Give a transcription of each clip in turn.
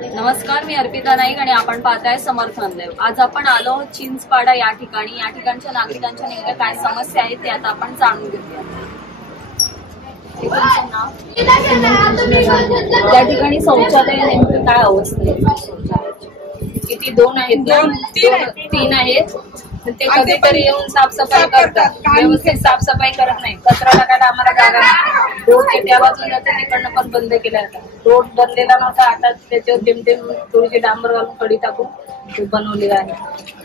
नमस्कार, मी अर्पिता नाईक आणि आपण पाहताय समर्थ नामदेव. आज आपण आलो आहोत चिंचपाडा या ठिकाणी. या ठिकाणच्या नागरिकांच्या नेमक्या काय समस्या आहेत ते आता आपण जाणून घेऊया. त्या ठिकाणी शौचालय नेमकं काय अवस्था आहे? किती? दोन आहेत? तीन आहेत. ते कधीतरी येऊन साफसफाई करतात, व्यवस्थित साफसफाई करत नाही. कचरा टाकायला आम्हाला जागा नाही. रोड त्या बाजून जाते, तिकडनं पण बंद केला जातात. रोड बनलेला नव्हता, आता त्याच्यावर जेमतेम थोडीशी डांबर घालून कडी टाकून बनवलेला आहे.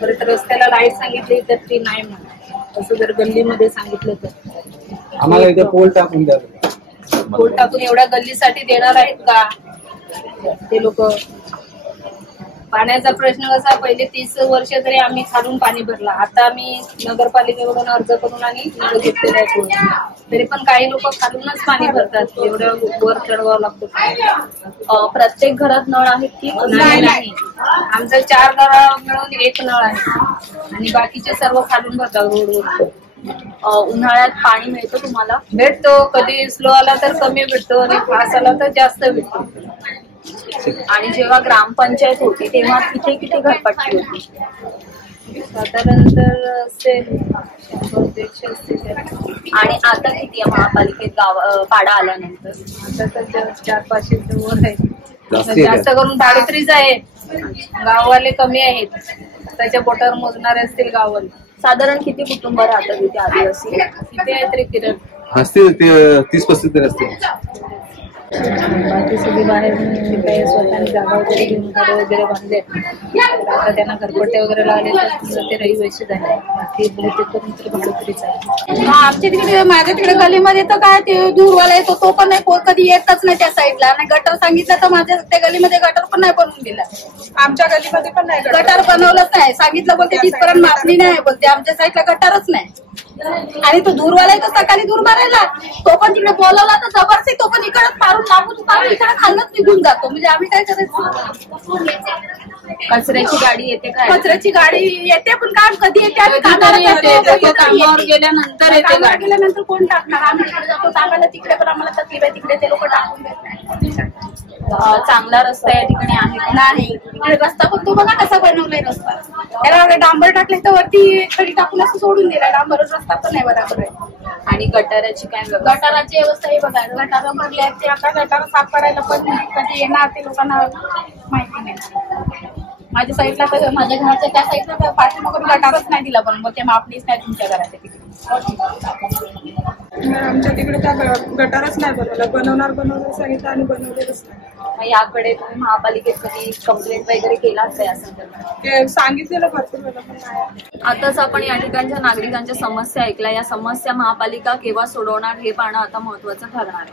परत रस्त्याला लाईट सांगितली तर ती नाही म्हणा. असं जर गल्लीमध्ये सांगितलं तर आम्हाला इथे पोल टाकून द्या. पोल टाकून एवढ्या गल्लीसाठी देणार आहेत का ते लोक? पाण्याचा प्रश्न कसा, पहिले 30 वर्ष तरी आम्ही खालून पाणी भरला. आता आम्ही नगरपालिकेकडून अर्ज करून आणि नळ घेतलेला आहे, तरी पण काही लोक खालूनच पाणी भरतात. एवढं वर चढवावं लागतं. प्रत्येक घरात नळ आहेत की नाही? आमच्या 4 घरा मिळून 1 नळ आहे आणि बाकीचे सर्व खालून भरतात रोडवर. उन्हाळ्यात पाणी मिळतं तुम्हाला? भेटतो. कधी स्लो आला तर कमी भेटतो आणि फास्ट आला तर जास्त भेटतो. आणि जेव्हा ग्रामपंचायत होती तेव्हा तिथे किती घरपट्टी होती? साधारण तर असेल 100-150 असते. आणि आता किती आहे महापालिकेत पाडा आल्यानंतर? आता तर 400-500 वर आहे. जास्त करून भाडोत्रीच आहे. गाववाले कमी आहेत. त्याच्या बोटावर मोजणारे असतील गाववाले. साधारण किती कुटुंब राहतात तिथे आदिवासी? किती आहे तरी किरण असतील 30-35 तरी असतील. बाकी सगळी बाहेर काही स्वतःने जागा वगैरे घेऊन घरं वगैरे बांधले. आता त्यांना घरपट्टे वगैरे लागले तर ते रहिवासी झाले. बाकी बहुतेक करून तर भाडोत्रीच आहे. आमच्या तिकडे, माझ्या तिकडे गलीमध्ये तर काय ते दूरवाला येतो तो पण नाही, कधी येतच नाही त्या साईडला. आणि गटर सांगितलं तर माझ्या त्या गलीमध्ये गटर पण नाही बनवून दिला. आमच्या गलीमध्ये पण नाही गटर बनवलंच नाही. सांगितलं बोलते तिथपर्यंत मागणी नाही बोलते. आमच्या साईडला गटरच नाही. आणि तो दूरवाला येतो सकाळी दूर मारायला, तो पण तिकडे बोलवला तर जबरदस्ती तो पण इकडे पारून लागून इकडे खाल्लंच निघून जातो. म्हणजे आम्ही काय करायचं? कचऱ्याची गाडी येते काय? कचऱ्याची गाडी येते पण काय कधी येते? कामावर गेल्यानंतर येते. गेल्यानंतर कोण टाकणार? आम्ही तिकडे जातो टाकायला, तिकडे पण आम्हाला तकलीफ आहे. तिकडे ते लोक टाकून देत नाही. चांगला रस्ता या ठिकाणी आहे नाही. इकडे रस्ता पण तो बघा कसा बनवलाय रस्ता. याला डांबर टाकले तर वरती खडी टाकून असं सोडून दिलाय. डांबर रस्ता पण नाही बरोबर आहे. आणि गटाराची काय व्यवस्था? गटाराची व्यवस्था हे बघा, गटार भरले आहेत ते. आता गटार साफ करायला पण कधी येणार ते लोकांना माहिती नाही. माझ्या साईडला तर, माझ्या घराच्या त्या साईडला पाठीमागून गटारच नाही दिला, पण मग ते मापणीच नाही तुमच्या घराच्या तिकडे. आमच्या तिकडे त्या गटारच नाही बनवणार सांगितलं आणि बनवलेलंच नाही. याकडे तुम्ही महापालिकेत कधी कंप्लेंट वगैरे केलात का या संदर्भात? सांगितलेलं भरपूर वेळा पण नाही. आताच आपण या ठिकाणच्या नागरिकांच्या समस्या ऐकल्या. या समस्या महापालिका केव्हा सोडवणार हे पाहणं आता महत्वाचं ठरणार आहे.